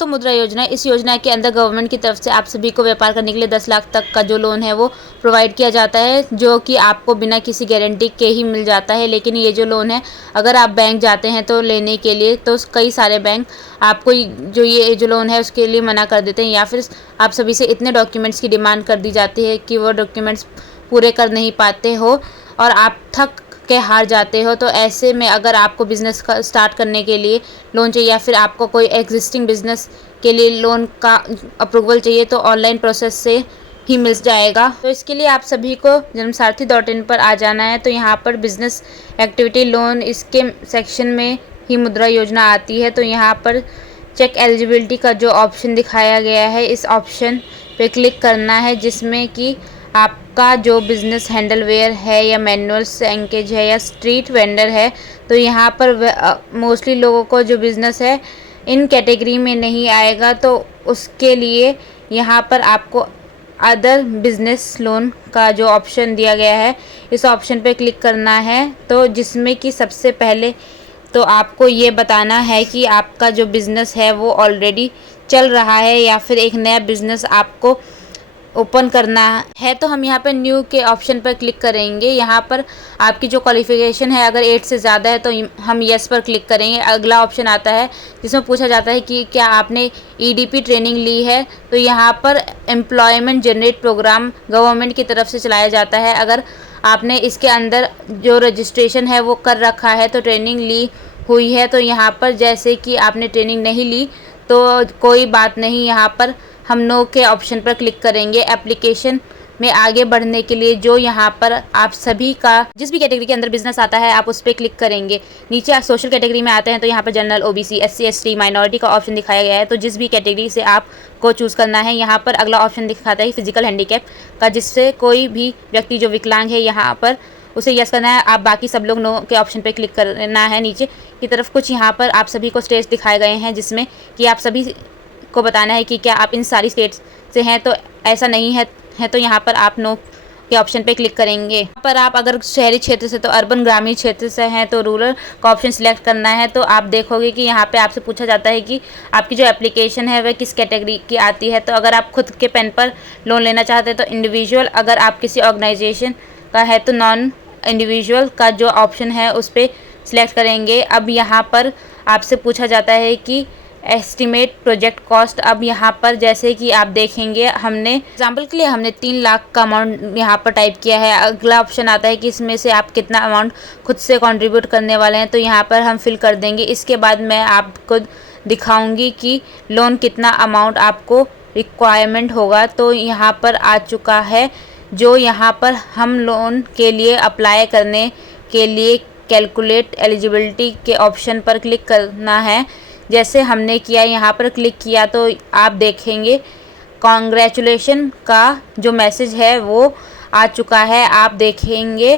दोस्तों, मुद्रा योजना, इस योजना के अंदर गवर्नमेंट की तरफ से आप सभी को व्यापार करने के लिए 10 लाख तक का जो लोन है वो प्रोवाइड किया जाता है, जो कि आपको बिना किसी गारंटी के ही मिल जाता है। लेकिन ये जो लोन है, अगर आप बैंक जाते हैं तो लेने के लिए, तो कई सारे बैंक आपको जो ये जो लोन है उसके लिए मना कर देते हैं, या फिर आप सभी से इतने डॉक्यूमेंट्स की डिमांड कर दी जाती है कि वो डॉक्यूमेंट्स पूरे कर नहीं पाते हो और आप थक के हार जाते हो। तो ऐसे में अगर आपको बिज़नेस का स्टार्ट करने के लिए लोन चाहिए, या फिर आपको कोई एग्जिस्टिंग बिज़नेस के लिए लोन का अप्रूवल चाहिए, तो ऑनलाइन प्रोसेस से ही मिल जाएगा। तो इसके लिए आप सभी को जन्मसारथी.in पर आ जाना है। तो यहाँ पर बिज़नेस एक्टिविटी लोन, इसके सेक्शन में ही मुद्रा योजना आती है। तो यहाँ पर चेक एलिजिबिलिटी का जो ऑप्शन दिखाया गया है, इस ऑप्शन पे क्लिक करना है, जिसमें कि आपका जो बिज़नेस हैंडलवेयर है या मैनुअल सैंकेज है या स्ट्रीट वेंडर है, तो यहाँ पर मोस्टली लोगों को जो बिज़नेस है इन कैटेगरी में नहीं आएगा। तो उसके लिए यहाँ पर आपको अदर बिज़नेस लोन का जो ऑप्शन दिया गया है, इस ऑप्शन पे क्लिक करना है। तो जिसमें कि सबसे पहले तो आपको ये बताना है कि आपका जो बिज़नेस है वो ऑलरेडी चल रहा है या फिर एक नया बिज़नेस आपको ओपन करना है। तो हम यहाँ पर न्यू के ऑप्शन पर क्लिक करेंगे। यहाँ पर आपकी जो क्वालिफ़िकेशन है अगर 8 से ज़्यादा है तो हम येस पर क्लिक करेंगे। अगला ऑप्शन आता है जिसमें पूछा जाता है कि क्या आपने ईडीपी ट्रेनिंग ली है। तो यहाँ पर एम्प्लॉयमेंट जनरेट प्रोग्राम गवर्नमेंट की तरफ से चलाया जाता है। अगर आपने इसके अंदर जो रजिस्ट्रेशन है वो कर रखा है, तो ट्रेनिंग ली हुई है, तो यहाँ पर जैसे कि आपने ट्रेनिंग नहीं ली तो कोई बात नहीं, यहाँ पर हम नो के ऑप्शन पर क्लिक करेंगे। एप्लीकेशन में आगे बढ़ने के लिए जो यहाँ पर आप सभी का जिस भी कैटेगरी के अंदर बिजनेस आता है आप उस पर क्लिक करेंगे। नीचे आप सोशल कैटेगरी में आते हैं तो यहाँ पर general, OBC, SC, ST, minority का ऑप्शन दिखाया गया है। तो जिस भी कैटेगरी से आपको चूज़ करना है, यहाँ पर अगला ऑप्शन दिखाता है फिजिकल हैंडीकैप का, जिससे कोई भी व्यक्ति जो विकलांग है यहाँ पर उसे यस करना है। आप बाकी सब लोग नो के ऑप्शन पे क्लिक करना है। नीचे की तरफ कुछ यहाँ पर आप सभी को स्टेट्स दिखाए गए हैं, जिसमें कि आप सभी को बताना है कि क्या आप इन सारी स्टेट्स से हैं। तो ऐसा नहीं है तो यहाँ पर आप नो के ऑप्शन पे क्लिक करेंगे। यहाँ पर आप अगर शहरी क्षेत्र से तो अर्बन, ग्रामीण क्षेत्र से हैं तो रूरल का ऑप्शन सिलेक्ट करना है। तो आप देखोगे कि यहाँ पे आपसे पूछा जाता है कि आपकी जो एप्लीकेशन है वह किस कैटेगरी की आती है। तो अगर आप खुद के पेन पर लोन लेना चाहते हैं तो इंडिविजुअल, अगर आप किसी ऑर्गेनाइजेशन का है तो नॉन इंडिविजुअल का जो ऑप्शन है उस पर सिलेक्ट करेंगे। अब यहाँ पर आपसे पूछा जाता है कि एस्टिमेट प्रोजेक्ट कॉस्ट। अब यहाँ पर जैसे कि आप देखेंगे, हमने एग्जाम्पल के लिए हमने 3 लाख का अमाउंट यहाँ पर टाइप किया है। अगला ऑप्शन आता है कि इसमें से आप कितना अमाउंट खुद से कंट्रीब्यूट करने वाले हैं, तो यहाँ पर हम फिल कर देंगे। इसके बाद मैं आपको दिखाऊंगी कि लोन कितना अमाउंट आपको रिक्वायरमेंट होगा। तो यहाँ पर आ चुका है, जो यहाँ पर हम लोन के लिए अप्लाई करने के लिए कैलकुलेट एलिजिबिलिटी के ऑप्शन पर क्लिक करना है। जैसे हमने किया, यहाँ पर क्लिक किया तो आप देखेंगे कॉन्ग्रेचुलेशन का जो मैसेज है वो आ चुका है। आप देखेंगे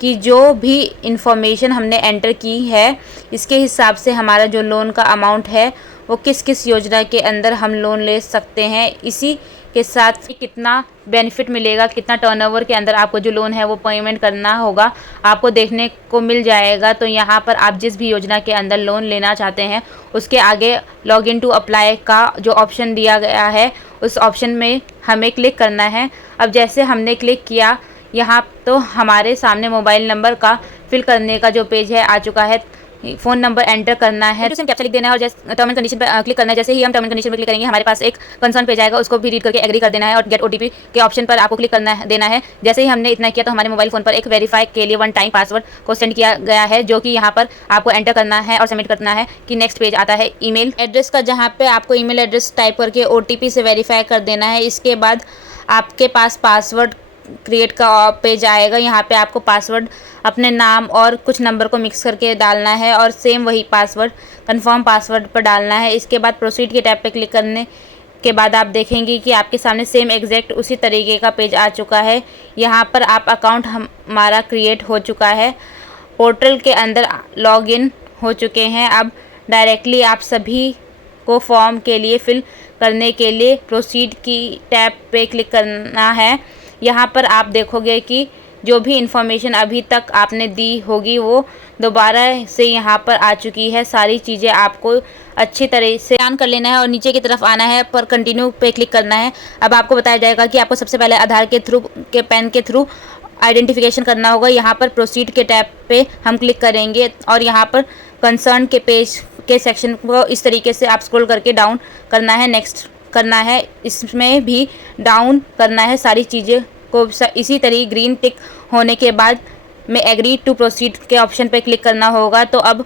कि जो भी इंफॉर्मेशन हमने एंटर की है इसके हिसाब से हमारा जो लोन का अमाउंट है वो किस किस योजना के अंदर हम लोन ले सकते हैं, इसी के साथ कितना बेनिफिट मिलेगा, कितना टर्नओवर के अंदर आपको जो लोन है वो पेमेंट करना होगा, आपको देखने को मिल जाएगा। तो यहाँ पर आप जिस भी योजना के अंदर लोन लेना चाहते हैं उसके आगे लॉग इन टू अप्लाई का जो ऑप्शन दिया गया है उस ऑप्शन में हमें क्लिक करना है। अब जैसे हमने क्लिक किया, यहाँ तो हमारे सामने मोबाइल नंबर का फिल करने का जो पेज है आ चुका है। फ़ोन नंबर एंटर करना है, कैप्चा लिख देना है और जैसे टर्म एंड कंडीशन पर क्लिक करना है। जैसे ही हम टर्म एंड कंडीशन पर क्लिक करेंगे हमारे पास एक कंसर्न पेज आएगा, उसको भी रीड करके एग्री कर देना है और गेट ओटीपी के ऑप्शन पर आपको क्लिक करना देना है। जैसे ही हमने इतना किया तो हमारे मोबाइल फ़ोन पर एक वेरीफाई के लिए 1 टाइम पासवर्ड को सेंड किया गया है, जो कि यहाँ पर आपको एंटर करना है और सबमिट करना है। कि नेक्स्ट पेज आता है ईमेल एड्रेस का, जहाँ पर आपको ईमेल एड्रेस टाइप करके ओटीपी से वेरीफाई कर देना है। इसके बाद आपके पास पासवर्ड क्रिएट का पेज आएगा। यहाँ पे आपको पासवर्ड अपने नाम और कुछ नंबर को मिक्स करके डालना है और सेम वही पासवर्ड कंफर्म पासवर्ड पर डालना है। इसके बाद प्रोसीड के टैब पे क्लिक करने के बाद आप देखेंगे कि आपके सामने सेम एग्जैक्ट उसी तरीके का पेज आ चुका है। यहाँ पर आप अकाउंट हमारा क्रिएट हो चुका है, पोर्टल के अंदर लॉग इन हो चुके हैं। अब डायरेक्टली आप सभी को फॉर्म के लिए फिल करने के लिए प्रोसीड की टैब पे क्लिक करना है। यहाँ पर आप देखोगे कि जो भी इंफॉर्मेशन अभी तक आपने दी होगी वो दोबारा से यहाँ पर आ चुकी है। सारी चीज़ें आपको अच्छी तरह से ध्यान कर लेना है और नीचे की तरफ आना है, पर कंटिन्यू पे क्लिक करना है। अब आपको बताया जाएगा कि आपको सबसे पहले आधार के पैन के थ्रू आइडेंटिफिकेशन करना होगा। यहाँ पर प्रोसीड के टैब पे हम क्लिक करेंगे और यहाँ पर कंसर्न के पेज के सेक्शन को इस तरीके से आप स्क्रॉल करके डाउन करना है, नेक्स्ट करना है, इसमें भी डाउन करना है। सारी चीज़ें को इसी तरह ग्रीन टिक होने के बाद में एग्री टू प्रोसीड के ऑप्शन पे क्लिक करना होगा। तो अब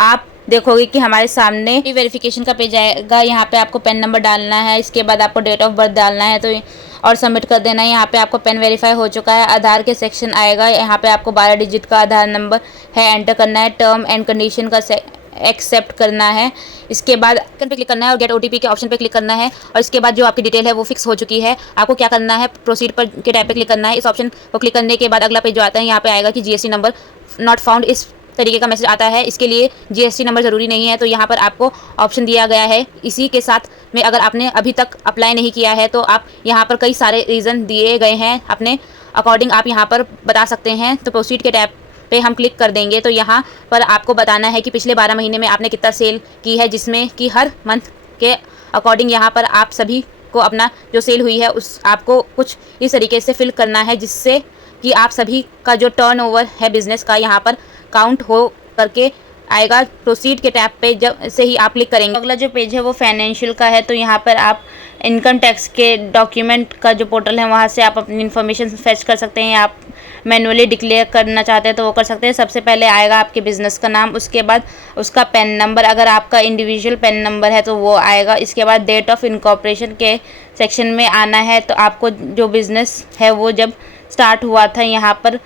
आप देखोगे कि हमारे सामने वेरिफिकेशन का पेज आएगा। यहाँ पे आपको पैन नंबर डालना है, इसके बाद आपको डेट ऑफ बर्थ डालना है तो और सबमिट कर देना है। यहाँ पे आपको पैन वेरीफाई हो चुका है। आधार के सेक्शन आएगा, यहाँ पे आपको 12 डिजिट का आधार नंबर है एंटर करना है। टर्म एंड कंडीशन का एक्सेप्ट करना है। इसके बाद आइकन पे क्लिक करना है और गेट ओटीपी के ऑप्शन पे क्लिक करना है और इसके बाद जो आपकी डिटेल है वो फिक्स हो चुकी है। आपको क्या करना है, प्रोसीड पर के टैब पे क्लिक करना है। इस ऑप्शन को क्लिक करने के बाद अगला पेज जो आता है यहाँ पे आएगा कि जीएसटी नंबर नॉट फाउंड, इस तरीके का मैसेज आता है। इसके लिए जीएसटी नंबर ज़रूरी नहीं है, तो यहाँ पर आपको ऑप्शन दिया गया है। इसी के साथ में अगर आपने अभी तक अप्लाई नहीं किया है तो आप यहाँ पर कई सारे रीज़न दिए गए हैं, अपने अकॉर्डिंग आप यहाँ पर बता सकते हैं। तो प्रोसीड के टैब पे हम क्लिक कर देंगे तो यहाँ पर आपको बताना है कि पिछले 12 महीने में आपने कितना सेल की है, जिसमें कि हर मंथ के अकॉर्डिंग यहाँ पर आप सभी को अपना जो सेल हुई है उस आपको कुछ इस तरीके से फिल करना है, जिससे कि आप सभी का जो टर्नओवर है बिज़नेस का यहाँ पर काउंट हो करके आएगा। प्रोसीड के टैब पे जब से ही आप क्लिक करेंगे, अगला जो पेज है वो फाइनेंशियल का है। तो यहाँ पर आप इनकम टैक्स के डॉक्यूमेंट का जो पोर्टल है वहाँ से आप अपनी इन्फॉर्मेशन फेच कर सकते हैं। आप मैनुअली डिक्लेयर करना चाहते हैं तो वो कर सकते हैं। सबसे पहले आएगा आपके बिज़नेस का नाम, उसके बाद उसका पैन नंबर, अगर आपका इंडिविजुअल पैन नंबर है तो वो आएगा। इसके बाद डेट ऑफ इनकॉर्पोरेशन के सेक्शन में आना है, तो आपको जो बिज़नेस है वो जब स्टार्ट हुआ था यहाँ पर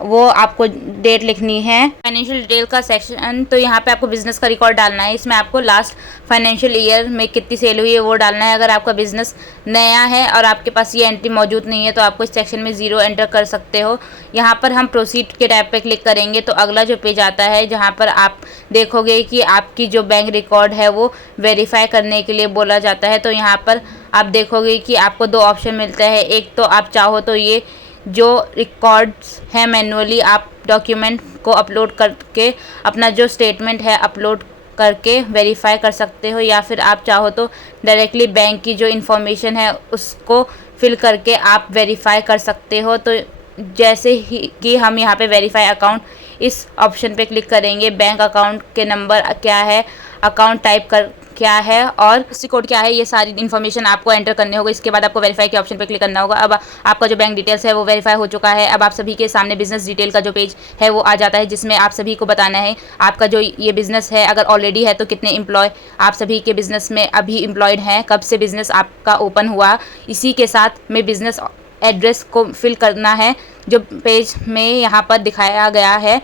वो आपको डेट लिखनी है। फाइनेंशियल डिटेल का सेक्शन, तो यहाँ पे आपको बिज़नेस का रिकॉर्ड डालना है। इसमें आपको लास्ट फाइनेंशियल ईयर में कितनी सेल हुई है वो डालना है। अगर आपका बिज़नेस नया है और आपके पास ये एंट्री मौजूद नहीं है तो आपको इस सेक्शन में 0 एंटर कर सकते हो। यहाँ पर हम प्रोसीड के टैब पे क्लिक करेंगे तो अगला जो पेज आता है जहाँ पर आप देखोगे कि आपकी जो बैंक रिकॉर्ड है वो वेरीफाई करने के लिए बोला जाता है। तो यहाँ पर आप देखोगे कि आपको 2 ऑप्शन मिलता है। एक तो आप चाहो तो ये जो रिकॉर्ड्स हैं मैनुअली आप डॉक्यूमेंट को अपलोड करके अपना जो स्टेटमेंट है अपलोड करके वेरीफाई कर सकते हो, या फिर आप चाहो तो डायरेक्टली बैंक की जो इन्फॉर्मेशन है उसको फिल करके आप वेरीफाई कर सकते हो। तो जैसे ही कि हम यहाँ पे वेरीफाई अकाउंट इस ऑप्शन पे क्लिक करेंगे, बैंक अकाउंट के नंबर क्या है, अकाउंट टाइप कर क्या है और सी कोड क्या है, ये सारी इन्फॉर्मेशन आपको एंटर करने होगा। इसके बाद आपको वेरीफाई के ऑप्शन पे क्लिक करना होगा। अब आपका जो बैंक डिटेल्स है वो वेरीफाई हो चुका है। अब आप सभी के सामने बिजनेस डिटेल का जो पेज है वो आ जाता है, जिसमें आप सभी को बताना है आपका जो ये बिज़नेस है, अगर ऑलरेडी है तो कितने एम्प्लॉय आप सभी के बिज़नेस में अभी एम्प्लॉयड हैं, कब से बिज़नेस आपका ओपन हुआ। इसी के साथ में बिज़नेस एड्रेस को फिल करना है जो पेज में यहाँ पर दिखाया गया है।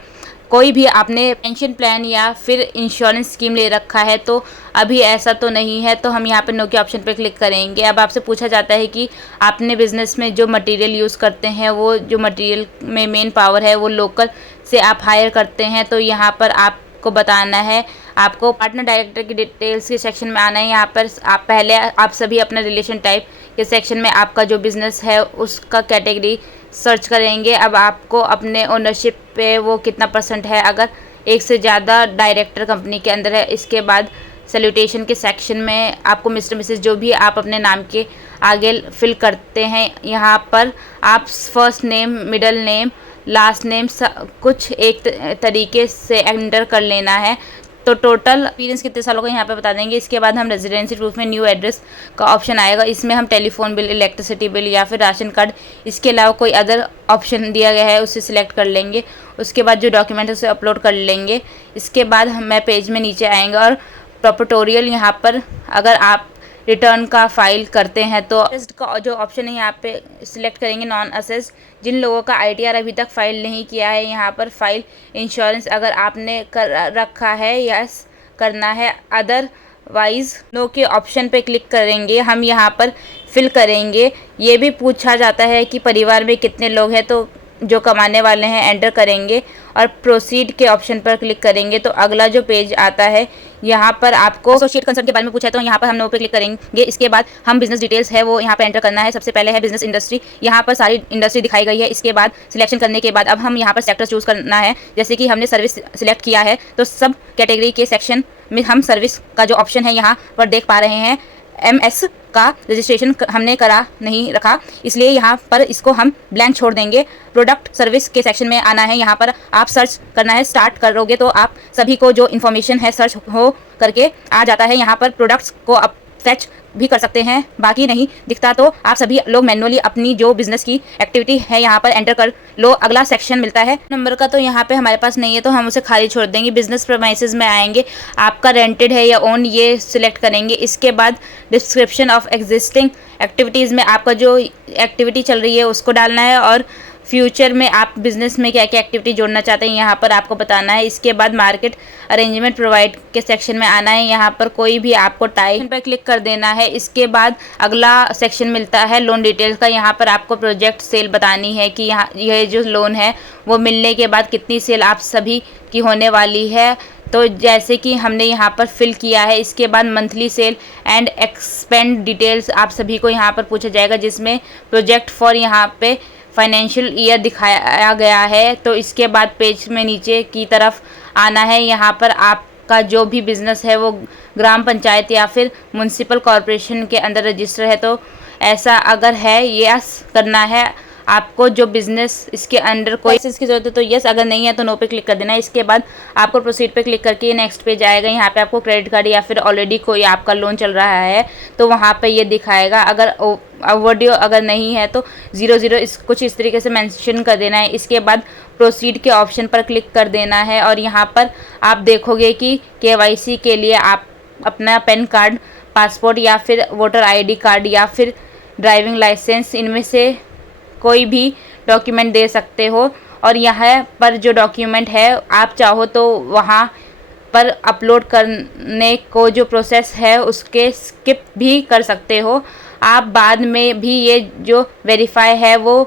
कोई भी आपने पेंशन प्लान या फिर इंश्योरेंस स्कीम ले रखा है तो अभी ऐसा तो नहीं है, तो हम यहाँ पे नो के ऑप्शन पे क्लिक करेंगे। अब आपसे पूछा जाता है कि आपने बिज़नेस में जो मटेरियल यूज़ करते हैं वो जो मटेरियल में मेन पावर है वो लोकल से आप हायर करते हैं, तो यहाँ पर आपको बताना है। आपको पार्टनर डायरेक्टर की डिटेल्स के सेक्शन में आना है। यहाँ पर आप पहले आप सभी अपना रिलेशन टाइप के सेक्शन में आपका जो बिज़नेस है उसका कैटेगरी सर्च करेंगे। अब आपको अपने ओनरशिप पे वो कितना % है, अगर एक से ज़्यादा डायरेक्टर कंपनी के अंदर है। इसके बाद सैल्यूटेशन के सेक्शन में आपको मिस्टर मिसेस जो भी आप अपने नाम के आगे फिल करते हैं, यहाँ पर आप first name, middle name, last name कुछ एक तरीके से एंटर कर लेना है। तो टोटल एक्सपीरियंस कितने सालों का यहाँ पे बता देंगे। इसके बाद हम रेजिडेंसी प्रूफ में न्यू एड्रेस का ऑप्शन आएगा। इसमें हम टेलीफोन बिल, इलेक्ट्रिसिटी बिल या फिर राशन कार्ड, इसके अलावा कोई अदर ऑप्शन दिया गया है उसे सिलेक्ट कर लेंगे। उसके बाद जो डॉक्यूमेंट है उसे अपलोड कर लेंगे। इसके बाद मैं पेज में नीचे आएंगे और प्रॉपर्टोरियल यहाँ पर अगर आप रिटर्न का फाइल करते हैं तो का जो ऑप्शन है यहाँ पे सिलेक्ट करेंगे नॉन असेस्ड। जिन लोगों का ITR अभी तक फाइल नहीं किया है, यहाँ पर फाइल इंश्योरेंस अगर आपने कर रखा है यस करना है, अदरवाइज नो के ऑप्शन पे क्लिक करेंगे। हम यहाँ पर फिल करेंगे। ये भी पूछा जाता है कि परिवार में कितने लोग हैं, तो जो कमाने वाले हैं एंटर करेंगे और प्रोसीड के ऑप्शन पर क्लिक करेंगे तो अगला जो पेज आता है यहाँ पर आपको एसोसिएट कंसर्न के बारे में पूछा है, तो यहाँ पर हम नो पे क्लिक करेंगे। इसके बाद हम बिजनेस डिटेल्स है वो यहाँ पर एंटर करना है। सबसे पहले है बिजनेस इंडस्ट्री, यहाँ पर सारी इंडस्ट्री दिखाई गई है। इसके बाद सिलेक्शन करने के बाद अब हम यहाँ पर सेक्टर चूज करना है। जैसे कि हमने सर्विस सिलेक्ट किया है तो सब कैटेगरी के सेक्शन में हम सर्विस का जो ऑप्शन है यहाँ पर देख पा रहे हैं। MS का रजिस्ट्रेशन हमने करा नहीं रखा, इसलिए यहाँ पर इसको हम ब्लैंक छोड़ देंगे। प्रोडक्ट सर्विस के सेक्शन में आना है, यहाँ पर आप सर्च करना है। स्टार्ट करोगे तो आप सभी को जो इन्फॉर्मेशन है सर्च हो करके आ जाता है। यहाँ पर प्रोडक्ट्स को आप फैच भी कर सकते हैं, बाकी नहीं दिखता तो आप सभी लोग मैनुअली अपनी जो बिजनेस की एक्टिविटी है यहाँ पर एंटर कर लो। अगला सेक्शन मिलता है नंबर का, तो यहाँ पे हमारे पास नहीं है तो हम उसे खाली छोड़ देंगे। बिजनेस प्रेमाइसेस में आएंगे, आपका रेंटेड है या ओन ये सिलेक्ट करेंगे। इसके बाद डिस्क्रिप्शन ऑफ एग्जिस्टिंग एक्टिविटीज़ में आपका जो एक्टिविटी चल रही है उसको डालना है और फ्यूचर में आप बिजनेस में क्या क्या एक्टिविटी जोड़ना चाहते हैं यहाँ पर आपको बताना है। इसके बाद मार्केट अरेंजमेंट प्रोवाइड के सेक्शन में आना है, यहाँ पर कोई भी आपको टाइप पर क्लिक कर देना है। इसके बाद अगला सेक्शन मिलता है लोन डिटेल्स का, यहाँ पर आपको प्रोजेक्ट सेल बतानी है कि यहाँ यह जो लोन है वो मिलने के बाद कितनी सेल आप सभी की होने वाली है, तो जैसे कि हमने यहाँ पर फिल किया है। इसके बाद monthly cell and expand details आप सभी को यहाँ पर पूछा जाएगा, जिसमें प्रोजेक्ट फॉर यहाँ पे फाइनेंशियल ईयर दिखाया गया है। तो इसके बाद पेज में नीचे की तरफ आना है, यहाँ पर आपका जो भी बिज़नेस है वो ग्राम पंचायत या फिर म्युनिसिपल कॉरपोरेशन के अंदर रजिस्टर है, तो ऐसा अगर है यस करना है आपको। जो बिज़नेस इसके अंडर कोई इसकी ज़रूरत है तो यस, अगर नहीं है तो नो पे क्लिक कर देना है। इसके बाद आपको प्रोसीड पे क्लिक करके नेक्स्ट पेज आएगा। यहाँ पे आपको क्रेडिट कार्ड या फिर ऑलरेडी कोई आपका लोन चल रहा है तो वहाँ पे ये दिखाएगा। अगर ओवरड्यू अगर नहीं है तो 00 कुछ इस तरीके से मेंशन कर देना है। इसके बाद प्रोसीड के ऑप्शन पर क्लिक कर देना है और यहाँ पर आप देखोगे कि KYC के लिए आप अपना पैन कार्ड, पासपोर्ट या फिर वोटर ID कार्ड या फिर ड्राइविंग लाइसेंस, इनमें से कोई भी डॉक्यूमेंट दे सकते हो। और यहाँ पर जो डॉक्यूमेंट है आप चाहो तो वहाँ पर अपलोड करने को जो प्रोसेस है उसके स्किप भी कर सकते हो। आप बाद में भी ये जो वेरीफाई है वो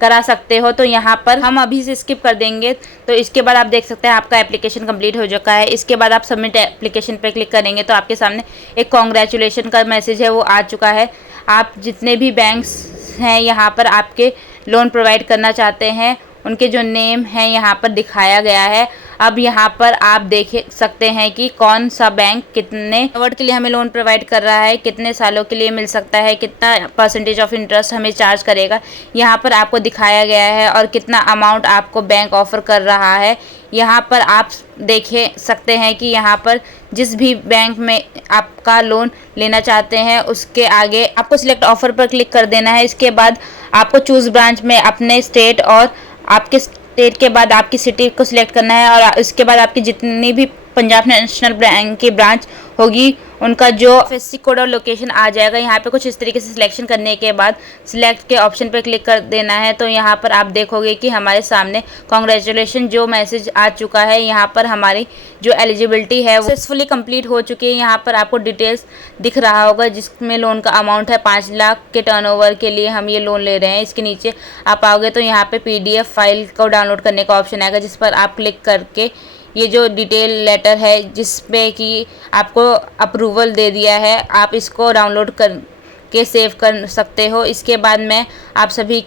करा सकते हो, तो यहाँ पर हम अभी से स्किप कर देंगे। तो इसके बाद आप देख सकते हैं आपका एप्लीकेशन कंप्लीट हो चुका है। इसके बाद आप सबमिट एप्लीकेशन पर क्लिक करेंगे तो आपके सामने एक कॉन्ग्रेचुलेशन का मैसेज है वो आ चुका है। आप जितने भी बैंक्स हैं यहाँ पर आपके लोन प्रोवाइड करना चाहते हैं उनके जो नेम है यहाँ पर दिखाया गया है। अब यहाँ पर आप देख सकते हैं कि कौन सा बैंक कितने वर्ड के लिए हमें लोन प्रोवाइड कर रहा है, कितने सालों के लिए मिल सकता है, कितना परसेंटेज ऑफ इंटरेस्ट हमें चार्ज करेगा, यहाँ पर आपको दिखाया गया है और कितना अमाउंट आपको बैंक ऑफर कर रहा है। यहाँ पर आप देख सकते हैं कि यहाँ पर जिस भी बैंक में आपका लोन लेना चाहते हैं उसके आगे आपको सिलेक्ट ऑफर पर क्लिक कर देना है। इसके बाद आपको चूज़ ब्रांच में अपने स्टेट और आपके स्टेट के बाद आपकी सिटी को सिलेक्ट करना है और इसके बाद आपकी जितनी भी पंजाब नेशनल बैंक की ब्रांच होगी उनका जो FSC कोड और लोकेशन आ जाएगा। यहाँ पे कुछ इस तरीके से सिलेक्शन करने के बाद सिलेक्ट के ऑप्शन पर क्लिक कर देना है। तो यहाँ पर आप देखोगे कि हमारे सामने कॉन्ग्रेचुलेशन जो मैसेज आ चुका है। यहाँ पर हमारी जो एलिजिबिलिटी है वो सक्सेसफुली कंप्लीट हो चुकी है। यहाँ पर आपको डिटेल्स दिख रहा होगा जिसमें लोन का अमाउंट है 5 लाख के टर्नओवर के लिए हम ये लोन ले रहे हैं। इसके नीचे आप आओगे तो यहाँ पे PDF फाइल को डाउनलोड करने का ऑप्शन आएगा, जिस पर आप क्लिक करके ये जो डिटेल लेटर है जिसपे कि आपको अप्रूवल दे दिया है आप इसको डाउनलोड करके सेव कर सकते हो। इसके बाद मैं आप सभी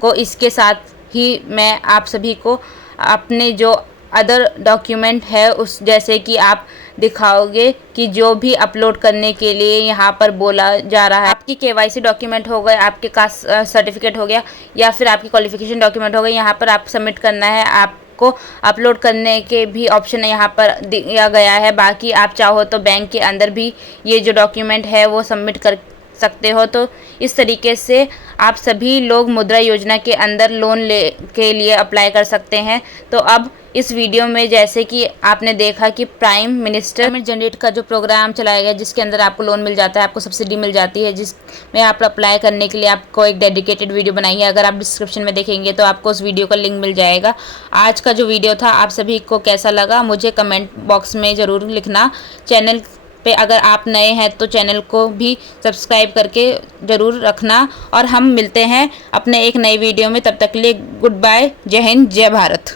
को इसके साथ ही मैं आप सभी को अपने जो अदर डॉक्यूमेंट है उस जैसे कि आप दिखाओगे कि जो भी अपलोड करने के लिए यहाँ पर बोला जा रहा है, आपकी KYC डॉक्यूमेंट हो गए, आपके कास्ट सर्टिफिकेट हो गया या फिर आपकी क्वालिफिकेशन डॉक्यूमेंट हो गए, यहाँ पर आप सबमिट करना है। आपको अपलोड करने के भी ऑप्शन यहाँ पर दिया गया है। बाकी आप चाहो तो बैंक के अंदर भी ये जो डॉक्यूमेंट है वो सबमिट कर सकते हो। तो इस तरीके से आप सभी लोग मुद्रा योजना के अंदर लोन के लिए अप्लाई कर सकते हैं। तो अब इस वीडियो में जैसे कि आपने देखा कि प्राइम मिनिस्टर जनरेट का जो प्रोग्राम चलाया गया जिसके अंदर आपको लोन मिल जाता है, आपको सब्सिडी मिल जाती है, जिसमें आप अप्लाई करने के लिए आपको एक डेडिकेटेड वीडियो बनाई है। अगर आप डिस्क्रिप्शन में देखेंगे तो आपको उस वीडियो का लिंक मिल जाएगा। आज का जो वीडियो था आप सभी को कैसा लगा मुझे कमेंट बॉक्स में ज़रूर लिखना। चैनल पे अगर आप नए हैं तो चैनल को भी सब्सक्राइब करके ज़रूर रखना। और हम मिलते हैं अपने एक नई वीडियो में, तब तक के लिए गुड बाय, जय हिंद, जय भारत।